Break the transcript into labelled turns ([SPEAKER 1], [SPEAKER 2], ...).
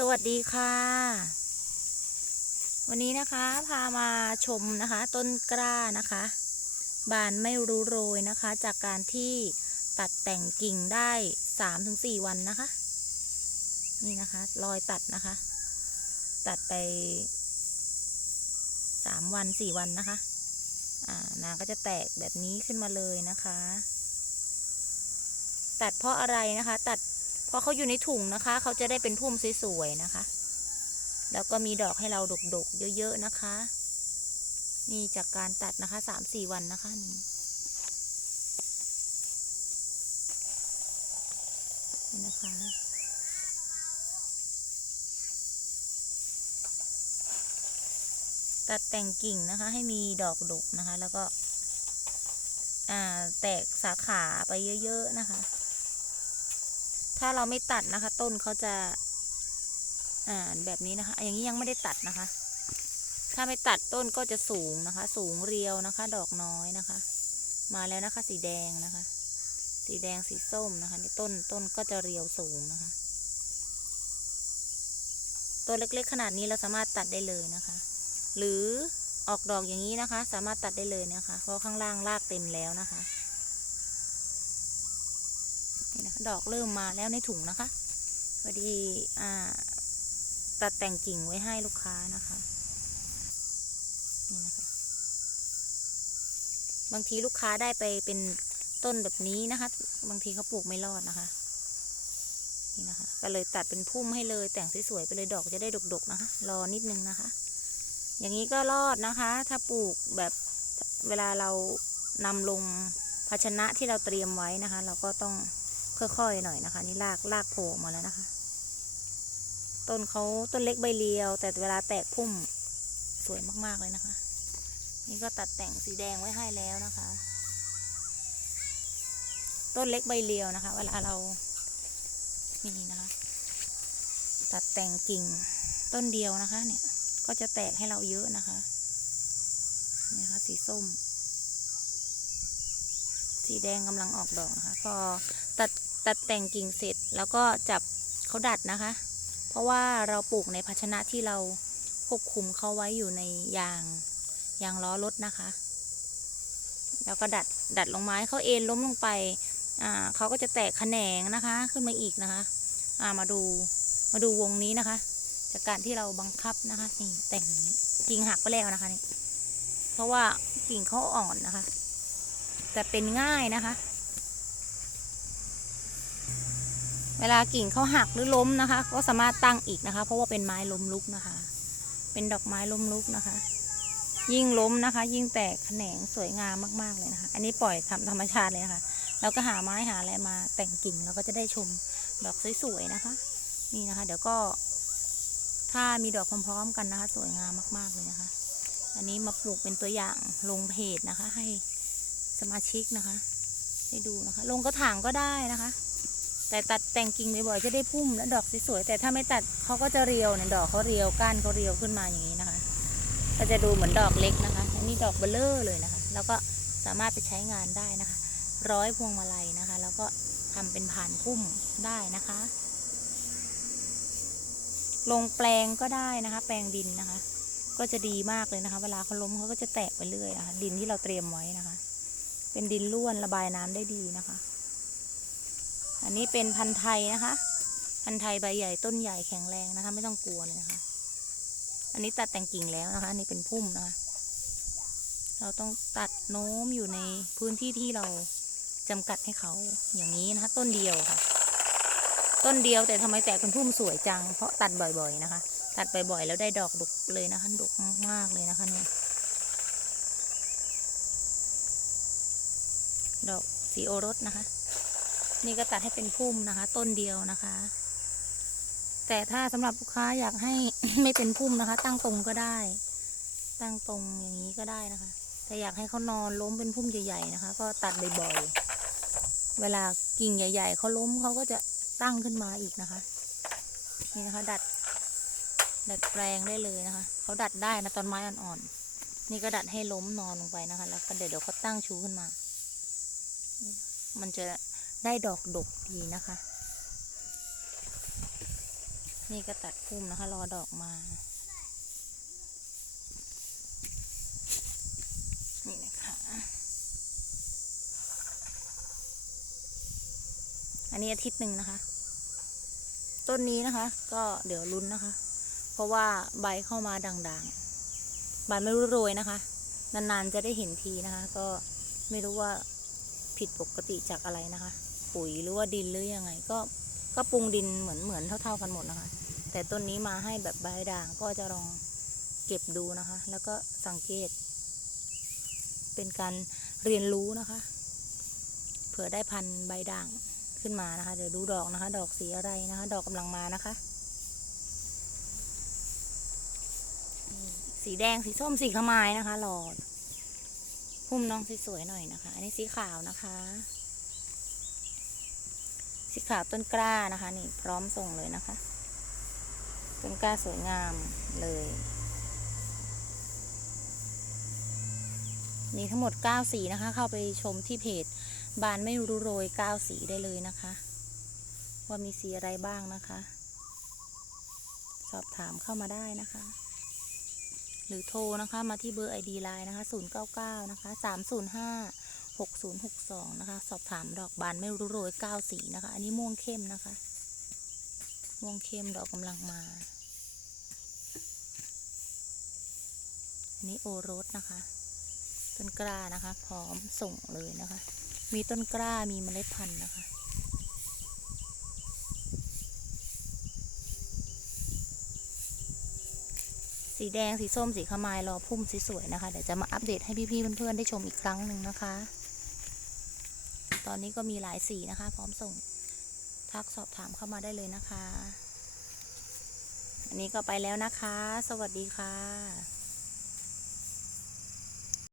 [SPEAKER 1] สวัสดีค่ะ วันนี้นะคะพามาชมนะคะ ต้นกล้านะคะ บานไม่รู้โรยนะคะ จากการที่ตัดแต่งกิ่งได้สามถึงสี่วันนะคะ นี่นะคะ รอยตัดนะคะ ตัดไปสามวันสี่วันนะคะอ่านางก็จะแตกแบบนี้ขึ้นมาเลยนะคะ ตัดเพราะอะไรนะคะ ตัด พราะเขาอยู่ในถุงนะคะ เขาจะได้เป็นพุ่มสวยๆนะคะ แล้วก็มีดอกให้เราดกๆเยอะๆนะคะ นี่จากการตัดนะคะสามสี่วันนะคะนี่นี่นะคะตัดแต่งกิ่งนะคะ ให้มีดอกดกนะคะ แล้วก็อ่าแตกสาขาไปเยอะ ๆ นะคะ ถ้าเราไม่ตัดนะคะ ต้นเขาจะอ่าแบบนี้นะคะ อย่างนี้ยังไม่ได้ตัดนะคะ ถ้าไม่ตัดต้นก็จะสูงนะคะ สูงเรียวนะคะ ดอกน้อยนะคะ มาแล้วนะคะ สีแดงนะคะ สีแดงสีส้มนะคะนี่ต้นต้นก็จะเรียวสูงนะคะ ตัวเล็กๆขนาดนี้เราสามารถตัดได้เลยนะคะ หรือออกดอกอย่างนี้นะคะ สามารถตัดได้เลยนะคะ เพราะข้างล่างรากเต็มแล้วนะคะ นี่นะคะดอกเริ่มมาแล้วในถุงนะคะพอดีอ่าตัดแต่งกิ่งไว้ให้ลูกค้านะคะนี่นะคะ บางทีลูกค้าได้ไปเป็นต้นแบบนี้นะคะ บางทีเขาปลูกไม่รอดนะคะนี่นะคะ ก็เลยตัดเป็นพุ่มให้เลยแต่งสวยๆไปเลยดอกจะได้ดกๆนะคะ รอนิดนึงนะคะ อย่างนี้ก็รอดนะคะ ถ้าปลูกแบบเวลาเรานำลงภาชนะที่เราเตรียมไว้นะคะ เราก็ต้อง ค่อยๆหน่อยนะคะ นี่รากรากโผล่มาแล้วนะคะ ต้นเขาต้นเล็กใบเรียว แต่เวลาแตกพุ่มสวยมากๆเลยนะคะ นี่ก็ตัดแต่งสีแดงไว้ให้แล้วนะคะ ต้นเล็กใบเรียวนะคะ เวลาเรานี่นะคะ ตัดแต่งกิ่งต้นเดียวนะคะ เนี่ยก็จะแตกให้เราเยอะนะคะนี่นะคะสีส้ม สีแดงกำลังออกดอกนะคะพอตัดตัดแต่งกิ่งเสร็จแล้วก็จับเขาดัดนะคะ เพราะว่าเราปลูกในภาชนะที่เราควบคุมเขาไว้อยู่ในยางยางล้อรถนะคะ แล้วก็ดัดดัดลงไม้เขาเอ็นล้มลงไปอ่าเขาก็จะแตกแขนงนะคะ ขึ้นมาอีกนะคะอ่ามาดูมาดูวงนี้นะคะ จากการที่เราบังคับนะคะนี่แต่งอย่างนี้กิ่งหักไปแล้วนะคะนี่เพราะว่ากิ่งเขาอ่อนนะคะ แต่เป็นง่ายนะคะ เวลากิ่งเขาหักหรือล้มนะคะ ก็สามารถตั้งอีกนะคะ เพราะว่าเป็นไม้ล้มลุกนะคะ เป็นดอกไม้ล้มลุกนะคะ ยิ่งล้มนะคะ ยิ่งแตกแขนงสวยงามมากๆเลยนะคะ อันนี้ปล่อยทำธรรมชาติเลยนะคะแล้วก็หาไม้หาอะไรมาแต่งกิ่งเราก็จะได้ชมดอกสวยๆนะคะ นี่นะคะ เดี๋ยวก็ถ้ามีดอกพร้อมๆกันนะคะ สวยงามมากๆเลยนะคะ อันนี้มาปลูกเป็นตัวอย่างลงเพจนะคะ ให้ มาชิกนะคะ ให้ดูนะคะ ลงกระถางก็ได้นะคะ แต่ตัดแต่งกิ่งบ่อยๆจะได้พุ่มและดอกสวยๆแต่ถ้าไม่ตัดเขาก็จะเรียวเนี่ยดอกเขาเรียวก้านเขาเรียวขึ้นมาอย่างนี้นะคะ ก็จะดูเหมือนดอกเล็กนะคะอันนี้ดอกเบลเลอร์เลยนะคะ แล้วก็สามารถไปใช้งานได้นะคะ ร้อยพวงมาลัยนะคะ แล้วก็ทำเป็นผ่านพุ่มได้นะคะ ลงแปลงก็ได้นะคะ แปลงดินนะคะ ก็จะดีมากเลยนะคะ เวลาเขาล้มเขาก็จะแตกไปเรื่อยนะคะดินที่เราเตรียมไว้นะคะ เป็นดินร่วนระบายน้ำได้ดีนะคะ อันนี้เป็นพันธุ์ไทยนะคะ พันธุ์ไทยใบใหญ่ต้นใหญ่แข็งแรงนะคะ ไม่ต้องกลัวเลยนะคะ อันนี้ตัดแต่งกิ่งแล้วนะคะ อันนี่เป็นพุ่มนะคะ เราต้องตัดโน้มอยู่ในพื้นที่ที่เราจำกัดให้เขาอย่างนี้นะคะ ต้นเดียวค่ะ ต้นเดียวแต่ทำไมแตกเป็นพุ่มสวยจัง เพราะตัดบ่อยๆนะคะ ตัดบ่อยๆแล้วได้ดอกดกเลยนะคะดกมากๆเลยนะคะเนี่ย ดอกสีโอรสนะคะ นี่ก็ตัดให้เป็นพุ่มนะคะ ต้นเดียวนะคะ แต่ถ้าสำหรับลูกค้าอยากให้ไม่เป็นพุ่มนะคะ ตั้งตรงก็ได้ ตั้งตรงอย่างนี้ก็ได้นะคะ แต่อยากให้เขานอนล้มเป็นพุ่มใหญ่ๆนะคะ ก็ตัดบ่อยๆ เวลากิ่งใหญ่ ๆเขาล้มเขาก็จะตั้งขึ้นมาอีกนะคะ นี่นะคะ ดัด ดัดแปลงได้เลยนะคะเขาดัดได้นะตอนไม้อ่อนๆนี่ก็ดัดให้ล้มนอนลงไปนะคะ แล้วก็เดี๋ยวเดี๋ยวเขาตั้งชูขึ้นมา มันจะได้ดอกดกดีนะคะ นี่ก็ตัดพุ่มนะคะ รอดอกมา นี่นะคะ อันนี้อาทิตย์หนึ่งนะคะ ต้นนี้นะคะ ก็เดี๋ยวลุ้นนะคะ เพราะว่าใบเข้ามาด่างๆ บานไม่รู้โรยนะคะ นานๆจะได้เห็นทีนะคะ ก็ไม่รู้ว่า ผิดปกติจากอะไรนะคะ ปุ๋ยหรือว่าดินหรือยังไง ก็ก็ปรุงดินเหมือนเหมือนเท่า ๆกันหมดนะคะ แต่ต้นนี้มาให้แบบใบด่างก็จะลองเก็บดูนะคะ แล้วก็สังเกต เป็นการเรียนรู้นะคะ เผื่อได้พันธุ์ใบด่างขึ้นมานะคะ เดี๋ยวดูดอกนะคะ ดอกสีอะไรนะคะ ดอกกำลังมานะคะสีแดงสีส้มสีขมาวไม้นะคะหลอด พุ่มน้องสวยๆหน่อยนะคะ อันนี้สีขาวนะคะ สีขาวต้นกล้านะคะ นี่พร้อมส่งเลยนะคะ ต้นกล้าสวยงามเลย มีทั้งหมด 9 สีนะคะ เข้าไปชมที่เพจบานไม่รู้โรย 9 สีได้เลยนะคะ ว่ามีสีอะไรบ้างนะคะ สอบถามเข้ามาได้นะคะ หรือโทรนะคะมาที่เบอร์ ID ไลน์นะคะ 099 นะคะ 305 6062 นะคะ สอบถามดอกบานไม่รู้โรย9สีนะคะ อันนี้ม่วงเข้มนะคะ ม่วงเข้มดอกกำลังมา อันนี้โอรสนะคะ ต้นกล้านะคะ พร้อมส่งเลยนะคะ มีต้นกล้ามีเมล็ดพันธุ์นะคะ สีแดงสีส้มสีขายรอพุ่มสวยๆนะคะ เดี๋ยวจะมาอัปเดตให้พี่ๆเพื่อนๆได้ชมอีกครั้งหนึ่งนะคะ ตอนนี้ก็มีหลายสีนะคะ พร้อมส่งทักสอบถามเข้ามาได้เลยนะคะ อันนี้ก็ไปแล้วนะคะ สวัสดีค่ะ